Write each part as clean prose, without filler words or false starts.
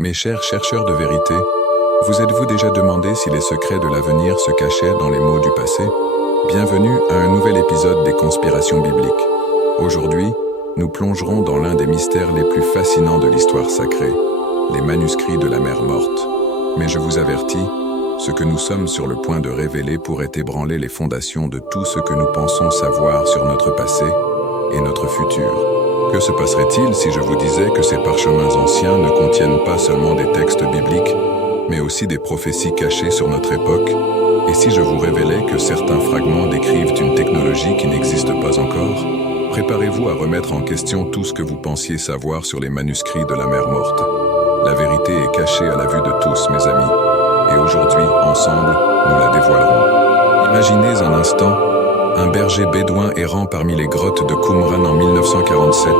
Mes chers chercheurs de vérité, vous êtes-vous déjà demandé si les secrets de l'avenir se cachaient dans les mots du passé? Bienvenue à un nouvel épisode des conspirations bibliques. Aujourd'hui, nous plongerons dans l'un des mystères les plus fascinants de l'histoire sacrée, les manuscrits de la mer morte. Mais je vous avertis, ce que nous sommes sur le point de révéler pourrait ébranler les fondations de tout ce que nous pensons savoir sur notre passé et notre futur. Que se passerait-il si je vous disais que ces parchemins anciens ne contiennent pas seulement des textes bibliques, mais aussi des prophéties cachées sur notre époque? Et si je vous révélais que certains fragments décrivent une technologie qui n'existe pas encore? Préparez-vous à remettre en question tout ce que vous pensiez savoir sur les manuscrits de la mer morte. La vérité est cachée à la vue de tous, mes amis. Et aujourd'hui, ensemble, nous la dévoilerons. Imaginez un instant un berger bédouin errant parmi les grottes de Qumran en 1947,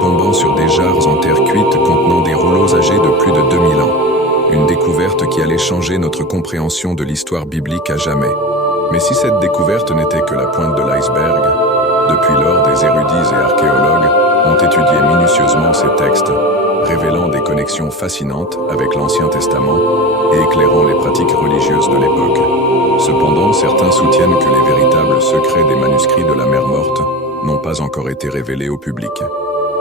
tombant sur des jarres en terre cuite contenant des rouleaux âgés de plus de 2000 ans. Une découverte qui allait changer notre compréhension de l'histoire biblique à jamais. Mais si cette découverte n'était que la pointe de l'iceberg, depuis lors des érudits et archéologues ont étudié minutieusement ces textes, révélant des connexions fascinantes avec l'Ancien Testament et éclairant les pratiques religieuses de l'époque. Cependant, certains soutiennent que les véritables secrets des manuscrits de la mer morte n'ont pas encore été révélés au public.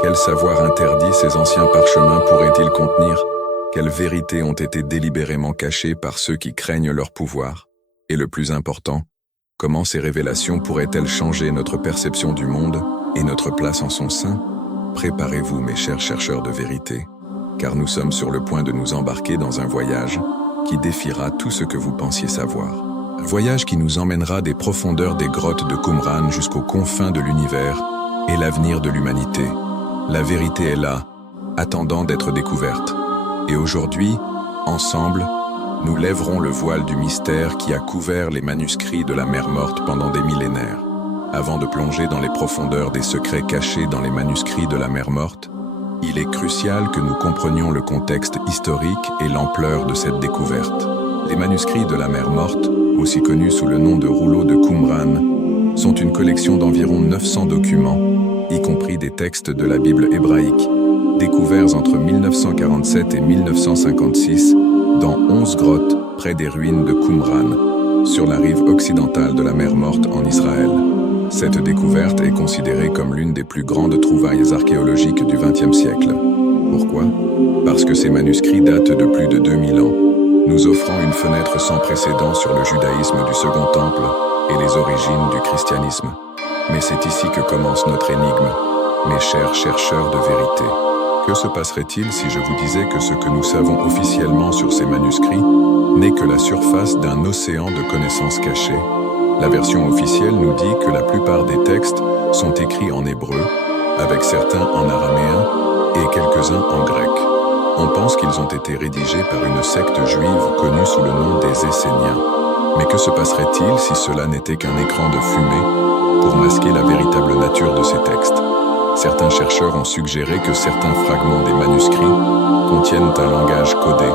Quel savoir interdit ces anciens parchemins pourraient-ils contenir? Quelles vérités ont été délibérément cachées par ceux qui craignent leur pouvoir? Et le plus important, comment ces révélations pourraient-elles changer notre perception du monde et notre place en son sein? Préparez-vous, mes chers chercheurs de vérité, car nous sommes sur le point de nous embarquer dans un voyage qui défiera tout ce que vous pensiez savoir. Un voyage qui nous emmènera des profondeurs des grottes de Qumran jusqu'aux confins de l'univers et l'avenir de l'humanité. La vérité est là, attendant d'être découverte. Et aujourd'hui, ensemble, nous lèverons le voile du mystère qui a couvert les manuscrits de la mer morte pendant des millénaires. Avant de plonger dans les profondeurs des secrets cachés dans les manuscrits de la mer morte, il est crucial que nous comprenions le contexte historique et l'ampleur de cette découverte. Les manuscrits de la mer morte, aussi connus sous le nom de rouleaux de Qumran, sont une collection d'environ 900 documents, y compris des textes de la Bible hébraïque, découverts entre 1947 et 1956 dans 11 grottes près des ruines de Qumran, sur la rive occidentale de la mer morte en Israël. Cette découverte est considérée comme l'une des plus grandes trouvailles archéologiques du XXe siècle. Pourquoi? Parce que ces manuscrits datent de plus de 2000 ans, nous offrant une fenêtre sans précédent sur le judaïsme du Second Temple et les origines du christianisme. Mais c'est ici que commence notre énigme, mes chers chercheurs de vérité. Que se passerait-il si je vous disais que ce que nous savons officiellement sur ces manuscrits n'est que la surface d'un océan de connaissances cachées? La version officielle nous dit que la plupart des textes sont écrits en hébreu, avec certains en araméen et quelques-uns en grec. On pense qu'ils ont été rédigés par une secte juive connue sous le nom des Esséniens. Mais que se passerait-il si cela n'était qu'un écran de fumée pour masquer la véritable nature de ces textes? Certains chercheurs ont suggéré que certains fragments des manuscrits contiennent un langage codé,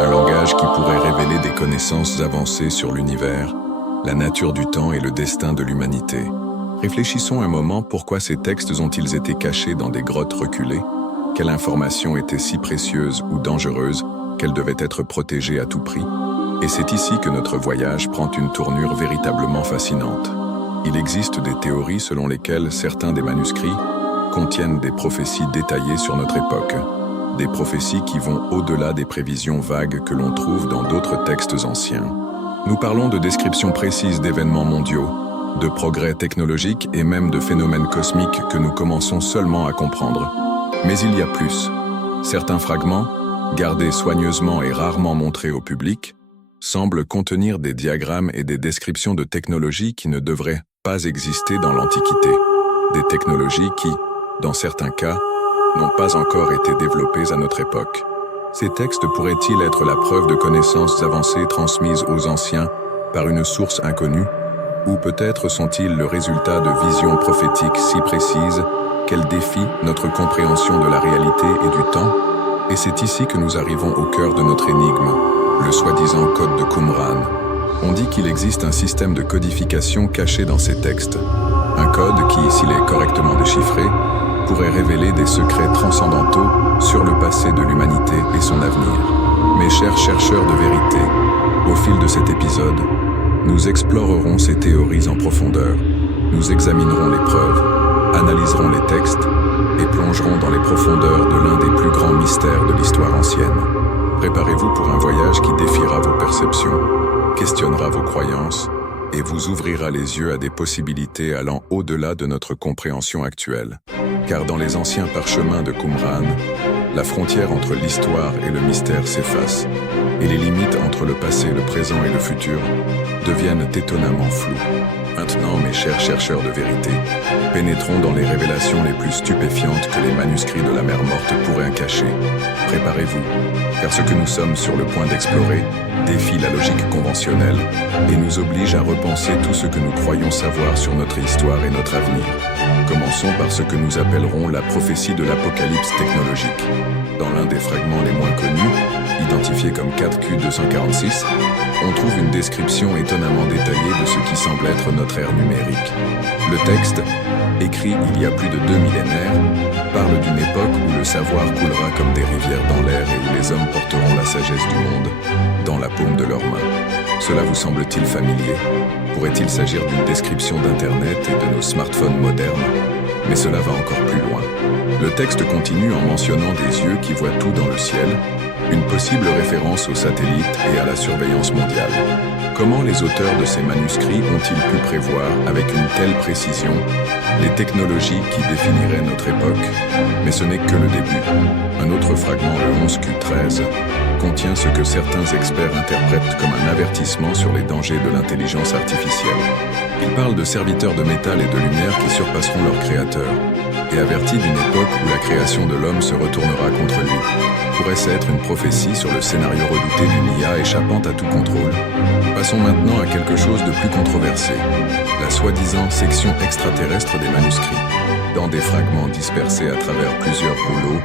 un langage qui pourrait révéler des connaissances avancées sur l'univers, la nature du temps et le destin de l'humanité. Réfléchissons un moment, pourquoi ces textes ont-ils été cachés dans des grottes reculées? Quelle information était si précieuse ou dangereuse qu'elle devait être protégée à tout prix? Et c'est ici que notre voyage prend une tournure véritablement fascinante. Il existe des théories selon lesquelles certains des manuscrits contiennent des prophéties détaillées sur notre époque, des prophéties qui vont au-delà des prévisions vagues que l'on trouve dans d'autres textes anciens. Nous parlons de descriptions précises d'événements mondiaux, de progrès technologiques et même de phénomènes cosmiques que nous commençons seulement à comprendre. Mais il y a plus. Certains fragments, gardés soigneusement et rarement montrés au public, semblent contenir des diagrammes et des descriptions de technologies qui ne devraient pas exister dans l'Antiquité. Des technologies qui, dans certains cas, n'ont pas encore été développées à notre époque. Ces textes pourraient-ils être la preuve de connaissances avancées transmises aux anciens par une source inconnue? Ou peut-être sont-ils le résultat de visions prophétiques si précises qu'elles défient notre compréhension de la réalité et du temps? Et c'est ici que nous arrivons au cœur de notre énigme, le soi-disant code de Qumran. On dit qu'il existe un système de codification caché dans ces textes. Un code qui, s'il est correctement déchiffré, pourrait révéler des secrets transcendantaux sur le passé de l'humanité et son avenir. Chers chercheurs de vérité, au fil de cet épisode, nous explorerons ces théories en profondeur, nous examinerons les preuves, analyserons les textes et plongerons dans les profondeurs de l'un des plus grands mystères de l'histoire ancienne. Préparez-vous pour un voyage qui défiera vos perceptions, questionnera vos croyances et vous ouvrira les yeux à des possibilités allant au-delà de notre compréhension actuelle. Car dans les anciens parchemins de Qumran, la frontière entre l'histoire et le mystère s'efface, et les limites entre le passé, le présent et le futur deviennent étonnamment floues. Maintenant, mes chers chercheurs de vérité, pénétrons dans les révélations les plus stupéfiantes que les manuscrits de la mer Morte pourraient cacher. Préparez-vous, car ce que nous sommes sur le point d'explorer défie la logique conventionnelle et nous oblige à repenser tout ce que nous croyons savoir sur notre histoire et notre avenir. Commençons par ce que nous appellerons la prophétie de l'apocalypse technologique. Dans l'un des fragments les moins connus, identifié comme 4Q246, on trouve une description étonnamment détaillée de ce qui semble être notre ère numérique. Le texte, écrit il y a plus de 2 millénaires, parle d'une époque où le savoir coulera comme des rivières dans l'air et où les hommes porteront la sagesse du monde dans la paume de leurs mains. Cela vous semble-t-il familier? Pourrait-il s'agir d'une description d'Internet et de nos smartphones modernes? Mais cela va encore plus loin. Le texte continue en mentionnant des yeux qui voient tout dans le ciel, une possible référence aux satellites et à la surveillance mondiale. Comment les auteurs de ces manuscrits ont-ils pu prévoir, avec une telle précision, les technologies qui définiraient notre époque? Mais ce n'est que le début. Un autre fragment, le 11Q13, contient ce que certains experts interprètent comme un avertissement sur les dangers de l'intelligence artificielle. Il parle de serviteurs de métal et de lumière qui surpasseront leurs créateurs, et avertit d'une époque où la création de l'homme se retournera contre lui. Pourrait-ce être une prophétie sur le scénario redouté d'une IA échappant à tout contrôle? Passons maintenant à quelque chose de plus controversé, la soi-disant section extraterrestre des manuscrits. Dans des fragments dispersés à travers plusieurs rouleaux,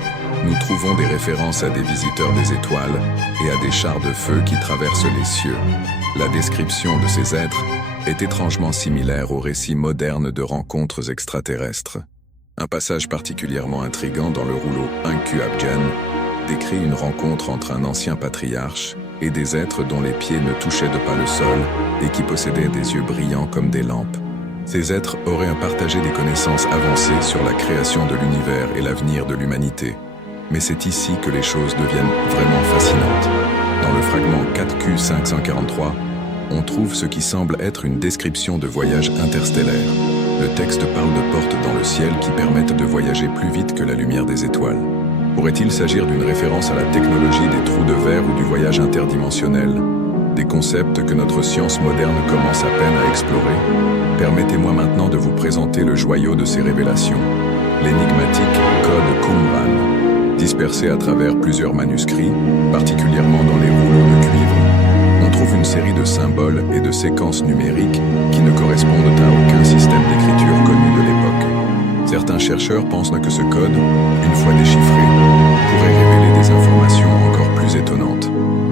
nous trouvons des références à des visiteurs des étoiles et à des chars de feu qui traversent les cieux. La description de ces êtres est étrangement similaire aux récits modernes de rencontres extraterrestres. Un passage particulièrement intrigant dans le rouleau 1Q-Abjan décrit une rencontre entre un ancien patriarche et des êtres dont les pieds ne touchaient de pas le sol et qui possédaient des yeux brillants comme des lampes. Ces êtres auraient partagé des connaissances avancées sur la création de l'univers et l'avenir de l'humanité. Mais c'est ici que les choses deviennent vraiment fascinantes. Dans le fragment 4Q543, on trouve ce qui semble être une description de voyage interstellaire. Le texte parle de portes dans le ciel qui permettent de voyager plus vite que la lumière des étoiles. Pourrait-il s'agir d'une référence à la technologie des trous de verre ou du voyage interdimensionnel? Des concepts que notre science moderne commence à peine à explorer? Permettez-moi maintenant de vous présenter le joyau de ces révélations, l'énigmatique code Qumran. Dispersé à travers plusieurs manuscrits, particulièrement dans les rouleaux de cuivre, on trouve une série de symboles et de séquences numériques qui ne correspondent à aucun système d'écriture connu de l'époque. Certains chercheurs pensent que ce code, une fois déchiffré, pourrait révéler des informations encore plus étonnantes.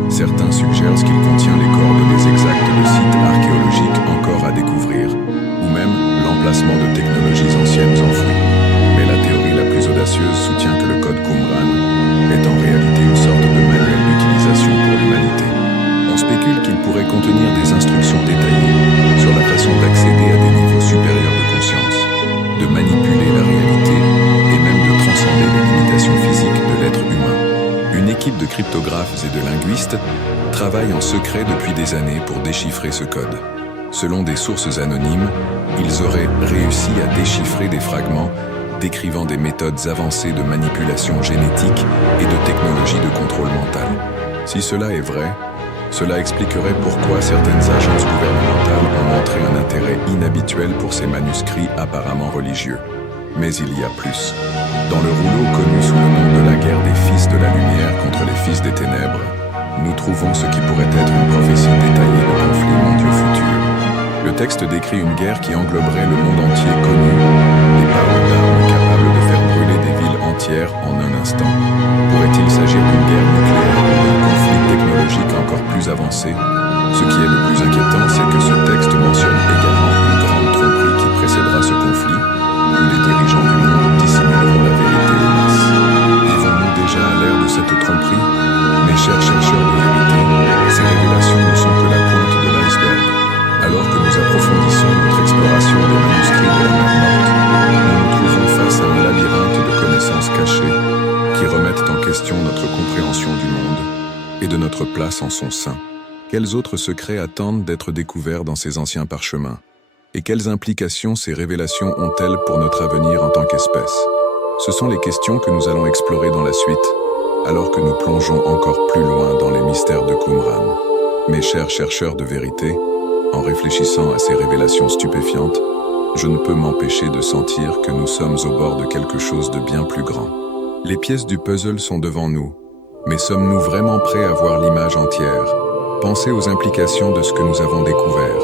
Certains suggèrent qu'il contient les coordonnées exactes de sites archéologiques encore à découvrir, ou même l'emplacement de technologies anciennes enfouies. Mais la théorie la plus audacieuse soutient que le code Qumran est en réalité une sorte de manuel d'utilisation pour l'humanité. On spécule qu'il pourrait contenir des instructions détaillées sur la façon d'accéder à des niveaux supérieurs de conscience, de manipuler la réalité et même de transcender les limitations physiques de l'être humain. Une équipe de cryptographes et de linguistes travaille en secret depuis des années pour déchiffrer ce code. Selon des sources anonymes, ils auraient réussi à déchiffrer des fragments décrivant des méthodes avancées de manipulation génétique et de technologie de contrôle mental. Si cela est vrai, cela expliquerait pourquoi certaines agences gouvernementales ont montré un intérêt inhabituel pour ces manuscrits apparemment religieux. Mais il y a plus. Dans le rouleau connu sous le nom de la guerre des fils de la lumière contre les fils des ténèbres, nous trouvons ce qui pourrait être une prophétie détaillée de conflits mondiaux futurs. Le texte décrit une guerre qui engloberait le monde entier connu et parle d'armes capables de faire brûler des villes entières en un instant. Pourrait-il s'agir d'une guerre nucléaire ou d'un conflit technologique encore plus avancé? Ce qui est le plus inquiétant, c'est que ce texte mentionne également une grande tromperie qui précédera ce conflit, où les dirigeants du monde dissimuleront la vérité aux masses. Vivons-nous déjà à l'ère de cette tromperie? Mes chers chercheurs de vérité, compréhension du monde et de notre place en son sein. Quels autres secrets attendent d'être découverts dans ces anciens parchemins? Et quelles implications ces révélations ont-elles pour notre avenir en tant qu'espèce? Ce sont les questions que nous allons explorer dans la suite, alors que nous plongeons encore plus loin dans les mystères de Qumran. Mes chers chercheurs de vérité, en réfléchissant à ces révélations stupéfiantes, je ne peux m'empêcher de sentir que nous sommes au bord de quelque chose de bien plus grand. Les pièces du puzzle sont devant nous, mais sommes-nous vraiment prêts à voir l'image entière? Pensez aux implications de ce que nous avons découvert.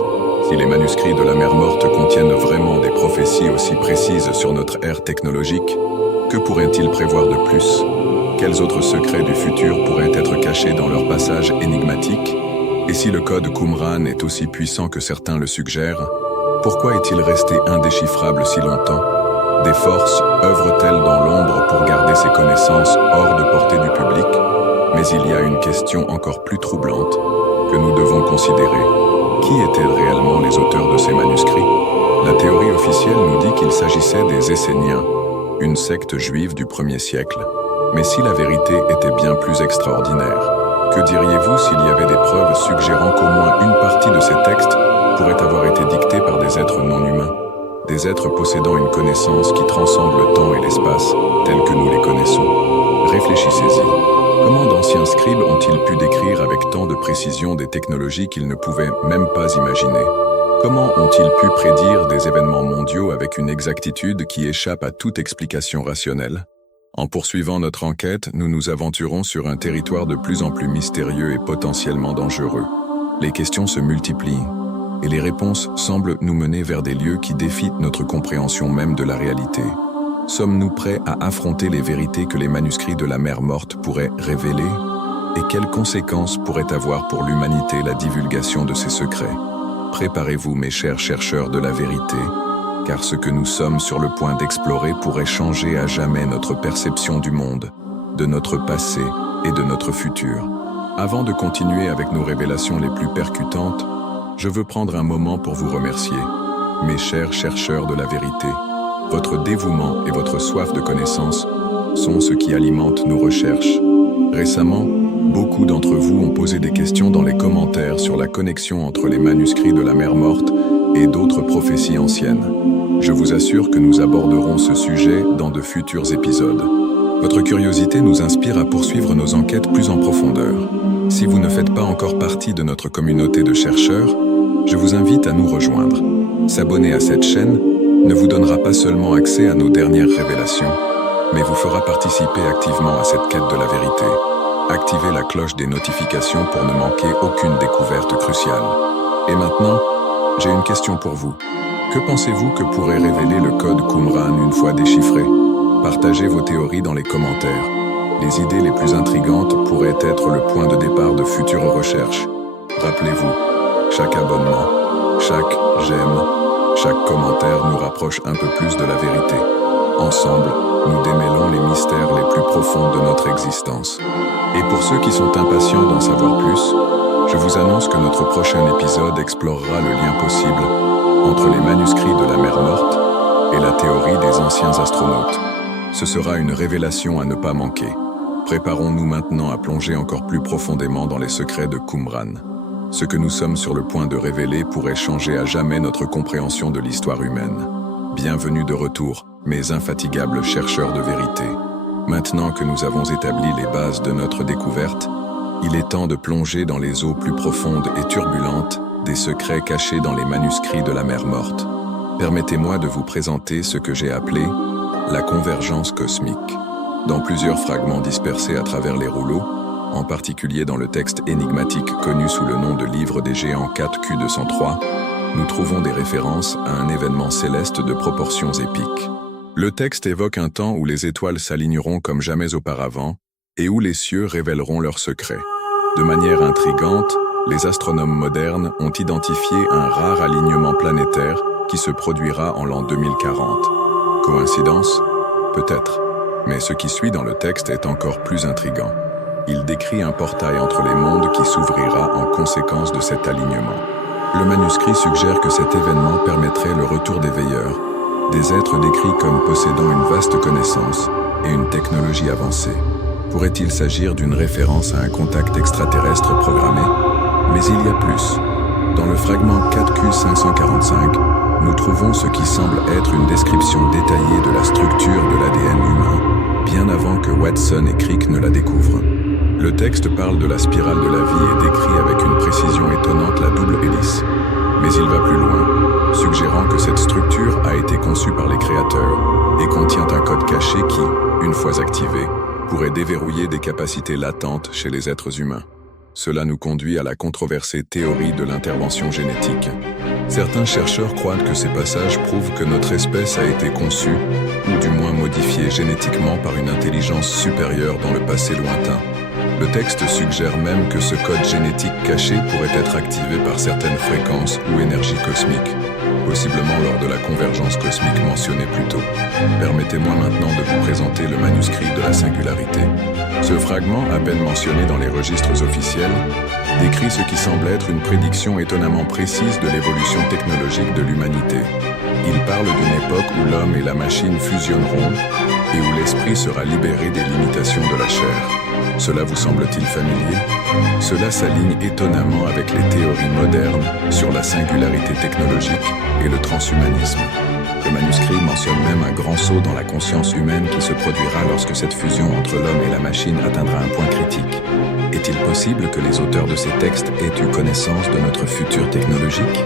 Si les manuscrits de la mer Morte contiennent vraiment des prophéties aussi précises sur notre ère technologique, que pourraient-ils prévoir de plus? Quels autres secrets du futur pourraient être cachés dans leur passage énigmatique? Et si le code Qumran est aussi puissant que certains le suggèrent, pourquoi est-il resté indéchiffrable si longtemps? Des forces œuvrent-elles dans l'ombre pour garder ces connaissances hors de portée du public? Mais il y a une question encore plus troublante que nous devons considérer. Qui étaient réellement les auteurs de ces manuscrits? La théorie officielle nous dit qu'il s'agissait des Esséniens, une secte juive du 1er siècle. Mais si la vérité était bien plus extraordinaire, que diriez-vous s'il y avait des preuves suggérant qu'au moins une partie de ces textes pourrait avoir été dictée par des êtres non humains, des êtres possédant une connaissance qui transcende le temps et l'espace, tels que nous les connaissons? Réfléchissez-y. Comment d'anciens scribes ont-ils pu décrire avec tant de précision des technologies qu'ils ne pouvaient même pas imaginer? Comment ont-ils pu prédire des événements mondiaux avec une exactitude qui échappe à toute explication rationnelle? En poursuivant notre enquête, nous nous aventurons sur un territoire de plus en plus mystérieux et potentiellement dangereux. Les questions se multiplient, et les réponses semblent nous mener vers des lieux qui défient notre compréhension même de la réalité. Sommes-nous prêts à affronter les vérités que les manuscrits de la mer Morte pourraient révéler? Et quelles conséquences pourrait avoir pour l'humanité la divulgation de ces secrets? Préparez-vous, mes chers chercheurs de la vérité, car ce que nous sommes sur le point d'explorer pourrait changer à jamais notre perception du monde, de notre passé et de notre futur. Avant de continuer avec nos révélations les plus percutantes, je veux prendre un moment pour vous remercier, mes chers chercheurs de la vérité. Votre dévouement et votre soif de connaissance sont ce qui alimente nos recherches. Récemment, beaucoup d'entre vous ont posé des questions dans les commentaires sur la connexion entre les manuscrits de la mer Morte et d'autres prophéties anciennes. Je vous assure que nous aborderons ce sujet dans de futurs épisodes. Votre curiosité nous inspire à poursuivre nos enquêtes plus en profondeur. Si vous ne faites pas encore partie de notre communauté de chercheurs, je vous invite à nous rejoindre. S'abonner à cette chaîne ne vous donnera pas seulement accès à nos dernières révélations, mais vous fera participer activement à cette quête de la vérité. Activez la cloche des notifications pour ne manquer aucune découverte cruciale. Et maintenant, j'ai une question pour vous. Que pensez-vous que pourrait révéler le code Qumran une fois déchiffré? Partagez vos théories dans les commentaires. Les idées les plus intrigantes pourraient être le point de départ de futures recherches. Rappelez-vous, chaque abonnement, chaque j'aime, chaque commentaire nous rapproche un peu plus de la vérité. Ensemble, nous démêlons les mystères les plus profonds de notre existence. Et pour ceux qui sont impatients d'en savoir plus, je vous annonce que notre prochain épisode explorera le lien possible entre les manuscrits de la mer Morte et la théorie des anciens astronautes. Ce sera une révélation à ne pas manquer. Préparons-nous maintenant à plonger encore plus profondément dans les secrets de Qumran. Ce que nous sommes sur le point de révéler pourrait changer à jamais notre compréhension de l'histoire humaine. Bienvenue de retour, mes infatigables chercheurs de vérité. Maintenant que nous avons établi les bases de notre découverte, il est temps de plonger dans les eaux plus profondes et turbulentes des secrets cachés dans les manuscrits de la mer Morte. Permettez-moi de vous présenter ce que j'ai appelé la convergence cosmique. Dans plusieurs fragments dispersés à travers les rouleaux, en particulier dans le texte énigmatique connu sous le nom de Livre des Géants 4Q203, nous trouvons des références à un événement céleste de proportions épiques. Le texte évoque un temps où les étoiles s'aligneront comme jamais auparavant et où les cieux révéleront leurs secrets. De manière intrigante, les astronomes modernes ont identifié un rare alignement planétaire qui se produira en l'an 2040. Coïncidence? Peut-être. Mais ce qui suit dans le texte est encore plus intrigant. Il décrit un portail entre les mondes qui s'ouvrira en conséquence de cet alignement. Le manuscrit suggère que cet événement permettrait le retour des veilleurs, des êtres décrits comme possédant une vaste connaissance et une technologie avancée. Pourrait-il s'agir d'une référence à un contact extraterrestre programmé? Mais il y a plus. Dans le fragment 4Q545, nous trouvons ce qui semble être une description détaillée de la structure de l'ADN humain, bien avant que Watson et Crick ne la découvrent. Le texte parle de la spirale de la vie et décrit avec une précision étonnante la double hélice. Mais il va plus loin, suggérant que cette structure a été conçue par les créateurs et contient un code caché qui, une fois activé, pourrait déverrouiller des capacités latentes chez les êtres humains. Cela nous conduit à la controversée théorie de l'intervention génétique. Certains chercheurs croient que ces passages prouvent que notre espèce a été conçue, ou du moins modifiée génétiquement par une intelligence supérieure dans le passé lointain. Le texte suggère même que ce code génétique caché pourrait être activé par certaines fréquences ou énergies cosmiques, possiblement lors de la convergence cosmique mentionnée plus tôt. Permettez-moi maintenant de vous présenter le manuscrit de la singularité. Ce fragment, à peine mentionné dans les registres officiels, décrit ce qui semble être une prédiction étonnamment précise de l'évolution technologique de l'humanité. Il parle d'une époque où l'homme et la machine fusionneront et où l'esprit sera libéré des limitations de la chair. Cela vous semble-t-il familier? Cela s'aligne étonnamment avec les théories modernes sur la singularité technologique et le transhumanisme. Le manuscrit mentionne même un grand saut dans la conscience humaine qui se produira lorsque cette fusion entre l'homme et la machine atteindra un point critique. Est-il possible que les auteurs de ces textes aient eu connaissance de notre futur technologique?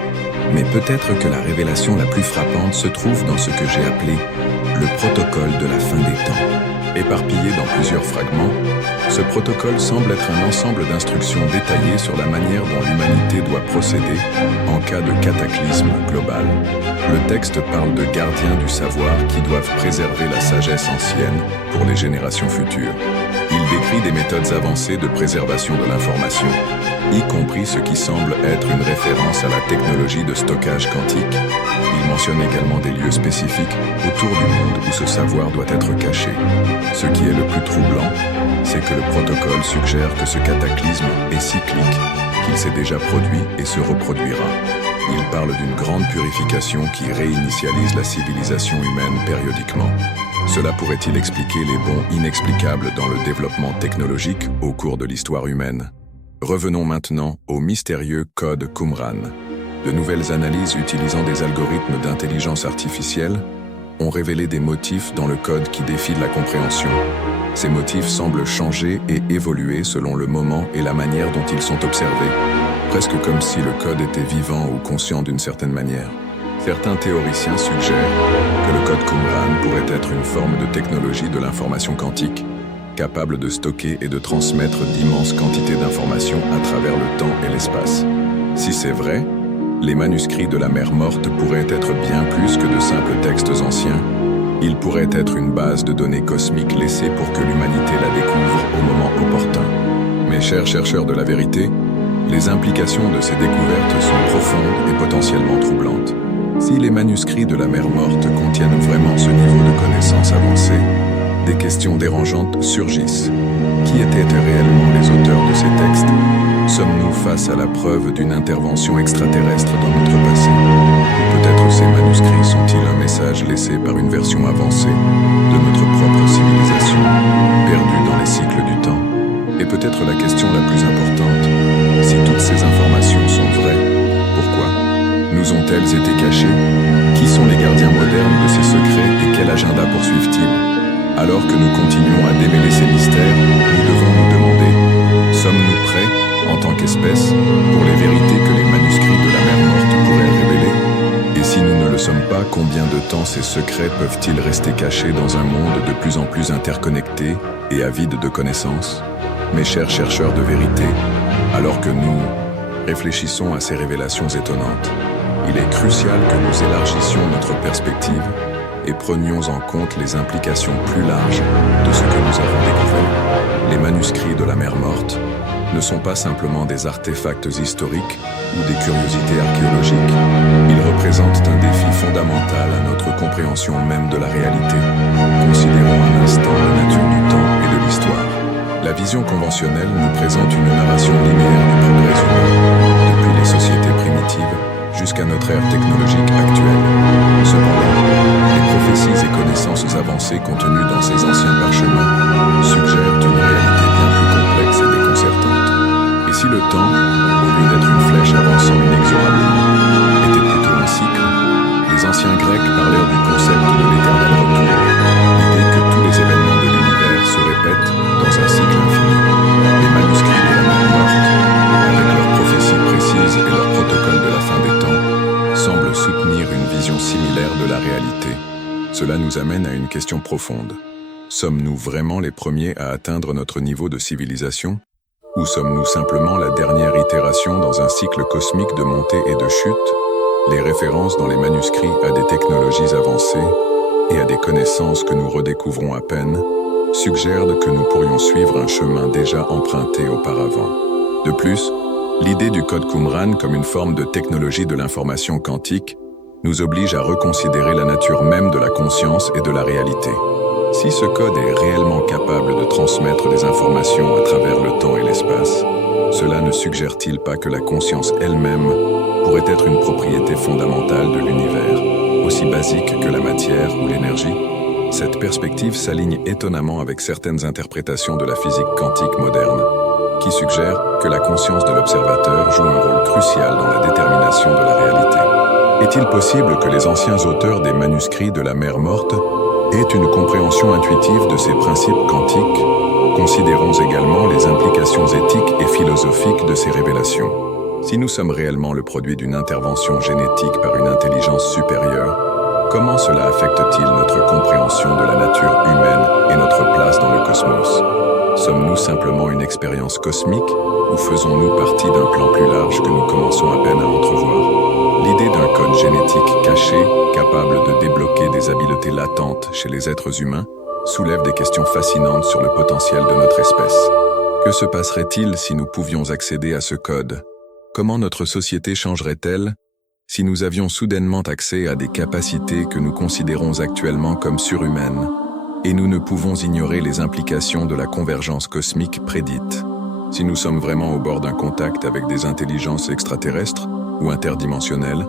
Mais peut-être que la révélation la plus frappante se trouve dans ce que j'ai appelé le protocole de la fin des temps. Éparpillé dans plusieurs fragments, ce protocole semble être un ensemble d'instructions détaillées sur la manière dont l'humanité doit procéder en cas de cataclysme global. Le texte parle de gardiens du savoir qui doivent préserver la sagesse ancienne pour les générations futures. Il décrit des méthodes avancées de préservation de l'information, y compris ce qui semble être une référence à la technologie de stockage quantique. Il mentionne également des lieux spécifiques autour du monde où ce savoir doit être caché. Ce qui est le plus troublant, c'est que le protocole suggère que ce cataclysme est cyclique, qu'il s'est déjà produit et se reproduira. Il parle d'une grande purification qui réinitialise la civilisation humaine périodiquement. Cela pourrait-il expliquer les bonds inexplicables dans le développement technologique au cours de l'histoire humaine? Revenons maintenant au mystérieux code Qumran. De nouvelles analyses utilisant des algorithmes d'intelligence artificielle ont révélé des motifs dans le code qui défient la compréhension. Ces motifs semblent changer et évoluer selon le moment et la manière dont ils sont observés, presque comme si le code était vivant ou conscient d'une certaine manière. Certains théoriciens suggèrent que le code Qumran pourrait être une forme de technologie de l'information quantique, capable de stocker et de transmettre d'immenses quantités d'informations à travers le temps et l'espace. Si c'est vrai, les manuscrits de la mer morte pourraient être bien plus que de simples textes anciens. Ils pourraient être une base de données cosmiques laissée pour que l'humanité la découvre au moment opportun. Mes chers chercheurs de la vérité, les implications de ces découvertes sont profondes et potentiellement troublantes. Si les manuscrits de la mer morte contiennent vraiment ce niveau de connaissance avancée, des questions dérangeantes surgissent. Qui étaient réellement les auteurs de ces textes? Sommes-nous face à la preuve d'une intervention extraterrestre dans notre passé? Ou peut-être ces manuscrits sont-ils un message laissé par une version avancée de notre propre civilisation, perdue dans les cycles du temps? Et peut-être la question la plus importante, si toutes ces informations sont vraies, pourquoi nous ont-elles été cachées? Qui sont les gardiens modernes de ces secrets et quel agenda poursuivent-ils? Alors que nous continuons à démêler ces mystères, nous devons nous demander, sommes-nous prêts, en tant qu'espèce, pour les vérités que les manuscrits de la mer morte pourraient révéler? Et si nous ne le sommes pas, combien de temps ces secrets peuvent-ils rester cachés dans un monde de plus en plus interconnecté et avide de connaissances? Mes chers chercheurs de vérité, alors que nous réfléchissons à ces révélations étonnantes, il est crucial que nous élargissions notre perspective et prenions en compte les implications plus larges de ce que nous avons découvert. Les manuscrits de la mer morte ne sont pas simplement des artefacts historiques ou des curiosités archéologiques. Ils représentent un défi fondamental à notre compréhension même de la réalité. Considérons un instant la nature du temps et de l'histoire. La vision conventionnelle nous présente une narration linéaire du progrès humain, depuis les sociétés primitives jusqu'à notre ère technologique actuelle. Cependant, les prophéties et connaissances avancées contenues dans ces anciens parchemins suggèrent une réalité le temps, au lieu d'être une flèche avançant inexorablement, était plutôt un cycle, les anciens Grecs parlèrent du concept de l'éternel retour, l'idée que tous les événements de l'univers se répètent dans un cycle infini. Les manuscrits de la mer morte, avec leurs prophéties précises et leurs protocoles de la fin des temps, semblent soutenir une vision similaire de la réalité. Cela nous amène à une question profonde. Sommes-nous vraiment les premiers à atteindre notre niveau de civilisation? Ou sommes-nous simplement la dernière itération dans un cycle cosmique de montée et de chute? Les références dans les manuscrits à des technologies avancées et à des connaissances que nous redécouvrons à peine suggèrent que nous pourrions suivre un chemin déjà emprunté auparavant. De plus, l'idée du code Qumran comme une forme de technologie de l'information quantique nous oblige à reconsidérer la nature même de la conscience et de la réalité. Si ce code est réellement capable de transmettre des informations à travers le temps et l'espace, cela ne suggère-t-il pas que la conscience elle-même pourrait être une propriété fondamentale de l'univers, aussi basique que la matière ou l'énergie? Cette perspective s'aligne étonnamment avec certaines interprétations de la physique quantique moderne, qui suggèrent que la conscience de l'observateur joue un rôle crucial dans la détermination de la réalité. Est-il possible que les anciens auteurs des manuscrits de la mer morte aient une compréhension intuitive de ces principes quantiques? Considérons également les implications éthiques et philosophiques de ces révélations. Si nous sommes réellement le produit d'une intervention génétique par une intelligence supérieure, comment cela affecte-t-il notre compréhension de la nature humaine et notre place dans le cosmos? Sommes-nous simplement une expérience cosmique ou faisons-nous partie d'un plan plus large que nous commençons à peine à entrevoir? L'idée d'un code génétique caché, capable de débloquer des habiletés latentes chez les êtres humains, soulève des questions fascinantes sur le potentiel de notre espèce. Que se passerait-il si nous pouvions accéder à ce code? Comment notre société changerait-elle si nous avions soudainement accès à des capacités que nous considérons actuellement comme surhumaines, et nous ne pouvons ignorer les implications de la convergence cosmique prédite? Si nous sommes vraiment au bord d'un contact avec des intelligences extraterrestres ou interdimensionnelles,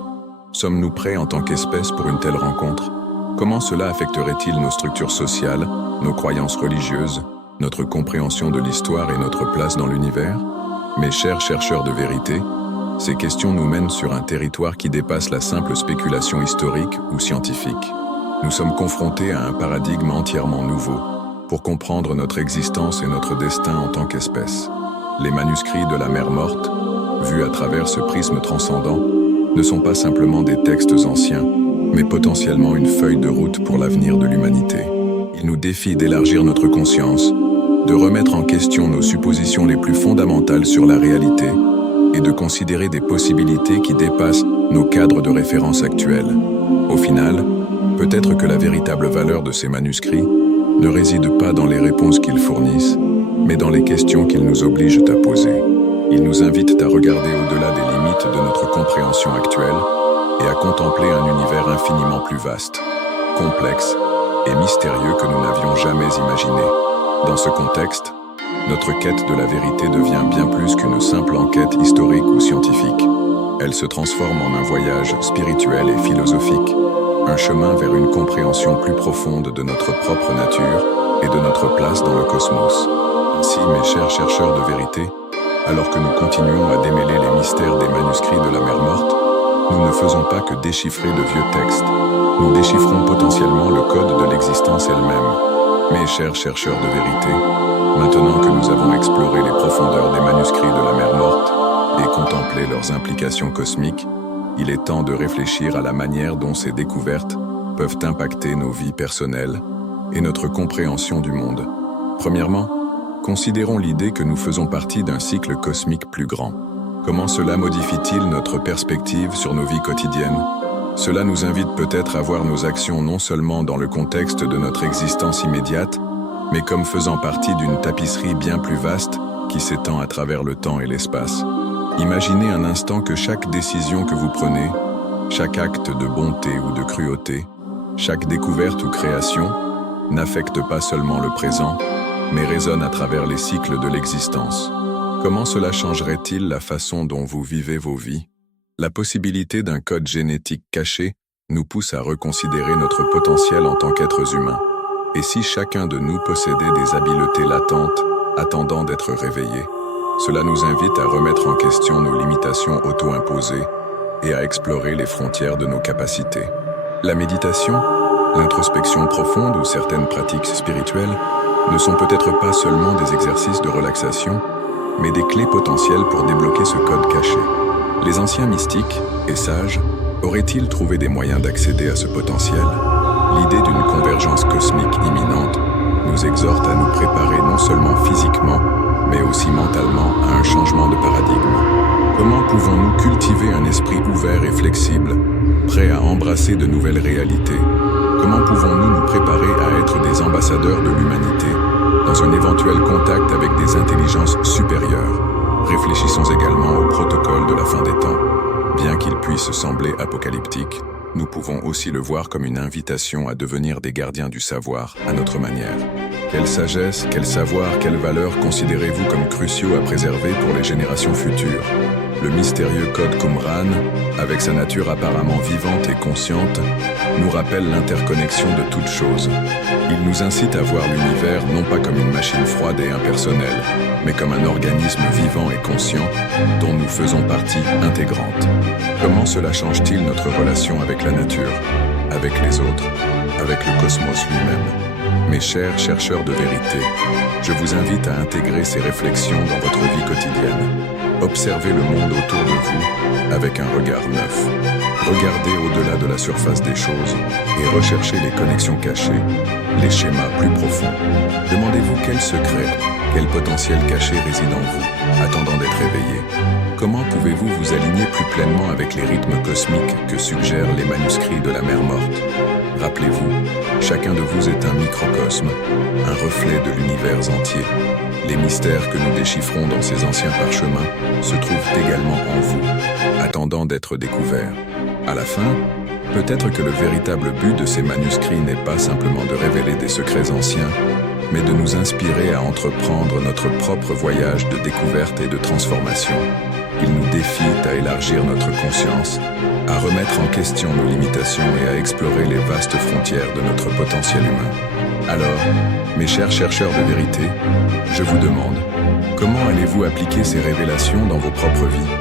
sommes-nous prêts en tant qu'espèce pour une telle rencontre? Comment cela affecterait-il nos structures sociales, nos croyances religieuses, notre compréhension de l'histoire et notre place dans l'univers? Mes chers chercheurs de vérité, ces questions nous mènent sur un territoire qui dépasse la simple spéculation historique ou scientifique. Nous sommes confrontés à un paradigme entièrement nouveau pour comprendre notre existence et notre destin en tant qu'espèce. Les manuscrits de la mer morte, vus à travers ce prisme transcendant, ne sont pas simplement des textes anciens, mais potentiellement une feuille de route pour l'avenir de l'humanité. Ils nous défient d'élargir notre conscience, de remettre en question nos suppositions les plus fondamentales sur la réalité et de considérer des possibilités qui dépassent nos cadres de référence actuels. Au final, peut-être que la véritable valeur de ces manuscrits ne réside pas dans les réponses qu'ils fournissent, mais dans les questions qu'ils nous obligent à poser. Ils nous invitent à regarder au-delà des limites de notre compréhension actuelle et à contempler un univers infiniment plus vaste, complexe et mystérieux que nous n'avions jamais imaginé. Dans ce contexte, notre quête de la vérité devient bien plus qu'une simple enquête historique ou scientifique. Elle se transforme en un voyage spirituel et philosophique, un chemin vers une compréhension plus profonde de notre propre nature et de notre place dans le cosmos. Ainsi, mes chers chercheurs de vérité, alors que nous continuons à démêler les mystères des manuscrits de la mer morte, nous ne faisons pas que déchiffrer de vieux textes. Nous déchiffrons potentiellement le code de l'existence elle-même. Mes chers chercheurs de vérité, maintenant que nous avons exploré les profondeurs des manuscrits de la mer morte et contemplé leurs implications cosmiques, il est temps de réfléchir à la manière dont ces découvertes peuvent impacter nos vies personnelles et notre compréhension du monde. Premièrement, considérons l'idée que nous faisons partie d'un cycle cosmique plus grand. Comment cela modifie-t-il notre perspective sur nos vies quotidiennes? Cela nous invite peut-être à voir nos actions non seulement dans le contexte de notre existence immédiate, mais comme faisant partie d'une tapisserie bien plus vaste qui s'étend à travers le temps et l'espace. Imaginez un instant que chaque décision que vous prenez, chaque acte de bonté ou de cruauté, chaque découverte ou création, n'affecte pas seulement le présent, mais résonne à travers les cycles de l'existence. Comment cela changerait-il la façon dont vous vivez vos vies? La possibilité d'un code génétique caché nous pousse à reconsidérer notre potentiel en tant qu'êtres humains. Et si chacun de nous possédait des habiletés latentes, attendant d'être réveillées? Cela nous invite à remettre en question nos limitations auto-imposées et à explorer les frontières de nos capacités. La méditation, l'introspection profonde ou certaines pratiques spirituelles ne sont peut-être pas seulement des exercices de relaxation, mais des clés potentielles pour débloquer ce code caché. Les anciens mystiques et sages auraient-ils trouvé des moyens d'accéder à ce potentiel? L'idée d'une convergence cosmique imminente nous exhorte à nous préparer non seulement physiquement, mais aussi mentalement à un changement de paradigme. Comment pouvons-nous cultiver un esprit ouvert et flexible, prêt à embrasser de nouvelles réalités? Comment pouvons-nous nous préparer à être des ambassadeurs de l'humanité dans un éventuel contact avec des intelligences supérieures? Réfléchissons également au protocole de la fin des temps. Bien qu'il puisse sembler apocalyptique, nous pouvons aussi le voir comme une invitation à devenir des gardiens du savoir à notre manière. Quelle sagesse, quel savoir, quelles valeurs considérez-vous comme cruciaux à préserver pour les générations futures? Le mystérieux code Qumran, avec sa nature apparemment vivante et consciente, nous rappelle l'interconnexion de toutes choses. Il nous incite à voir l'univers non pas comme une machine froide et impersonnelle, mais comme un organisme vivant et conscient dont nous faisons partie intégrante. Comment cela change-t-il notre relation avec la nature, avec les autres, avec le cosmos lui-même? Mes chers chercheurs de vérité, je vous invite à intégrer ces réflexions dans votre vie quotidienne. Observez le monde autour de vous avec un regard neuf. Regardez au-delà de la surface des choses et recherchez les connexions cachées, les schémas plus profonds. Demandez-vous quel secret, quel potentiel caché réside en vous, attendant d'être éveillé. Comment pouvez-vous vous aligner plus pleinement avec les rythmes cosmiques que suggèrent les manuscrits de la mer morte? Rappelez-vous, chacun de vous est un microcosme, un reflet de l'univers entier. Les mystères que nous déchiffrons dans ces anciens parchemins se trouvent également en vous, attendant d'être découverts. À la fin, peut-être que le véritable but de ces manuscrits n'est pas simplement de révéler des secrets anciens, mais de nous inspirer à entreprendre notre propre voyage de découverte et de transformation. Ils nous défient à élargir notre conscience, à remettre en question nos limitations et à explorer les vastes frontières de notre potentiel humain. Alors, mes chers chercheurs de vérité, je vous demande, comment allez-vous appliquer ces révélations dans vos propres vies?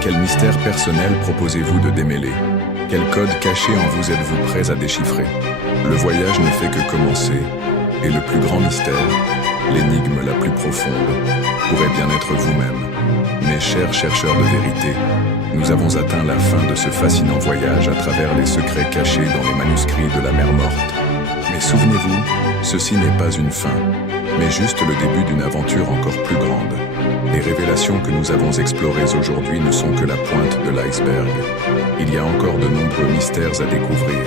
Quels mystères personnels proposez-vous de démêler? Quel code caché en vous êtes-vous prêts à déchiffrer? Le voyage ne fait que commencer, et le plus grand mystère, l'énigme la plus profonde, pourrait bien être vous-même. Mes chers chercheurs de vérité, nous avons atteint la fin de ce fascinant voyage à travers les secrets cachés dans les manuscrits de la mer morte. Mais souvenez-vous, ceci n'est pas une fin, mais juste le début d'une aventure encore plus grande. Les révélations que nous avons explorées aujourd'hui ne sont que la pointe de l'iceberg. Il y a encore de nombreux mystères à découvrir,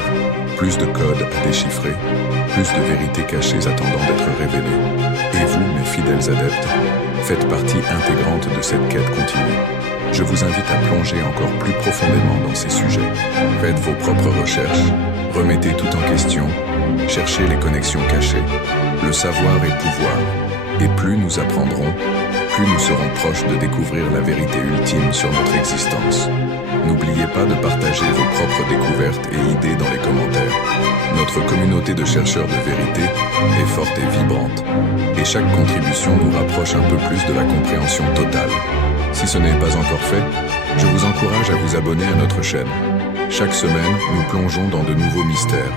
plus de codes à déchiffrer, plus de vérités cachées attendant d'être révélées. Et vous, mes fidèles adeptes, faites partie intégrante de cette quête continue. Je vous invite à plonger encore plus profondément dans ces sujets. Faites vos propres recherches, remettez tout en question, cherchez les connexions cachées. Le savoir est pouvoir, et plus nous apprendrons, plus nous serons proches de découvrir la vérité ultime sur notre existence. N'oubliez pas de partager vos propres découvertes et idées dans les commentaires. Notre communauté de chercheurs de vérité est forte et vibrante, et chaque contribution nous rapproche un peu plus de la compréhension totale. Si ce n'est pas encore fait, je vous encourage à vous abonner à notre chaîne. Chaque semaine, nous plongeons dans de nouveaux mystères,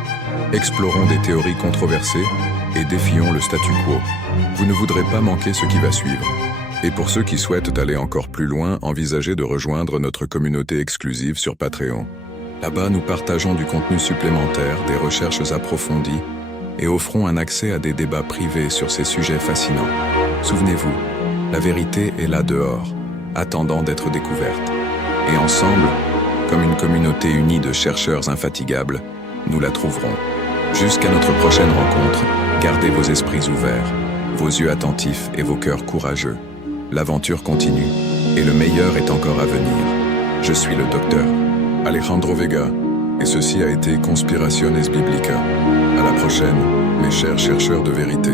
explorons des théories controversées et défions le statu quo. Vous ne voudrez pas manquer ce qui va suivre. Et pour ceux qui souhaitent aller encore plus loin, envisagez de rejoindre notre communauté exclusive sur Patreon. Là-bas, nous partageons du contenu supplémentaire, des recherches approfondies et offrons un accès à des débats privés sur ces sujets fascinants. Souvenez-vous, la vérité est là dehors, attendant d'être découverte. Et ensemble, comme une communauté unie de chercheurs infatigables, nous la trouverons. Jusqu'à notre prochaine rencontre, gardez vos esprits ouverts, vos yeux attentifs et vos cœurs courageux. L'aventure continue, et le meilleur est encore à venir. Je suis le docteur Alejandro Vega, et ceci a été Conspiraciones Biblica. À la prochaine, mes chers chercheurs de vérité.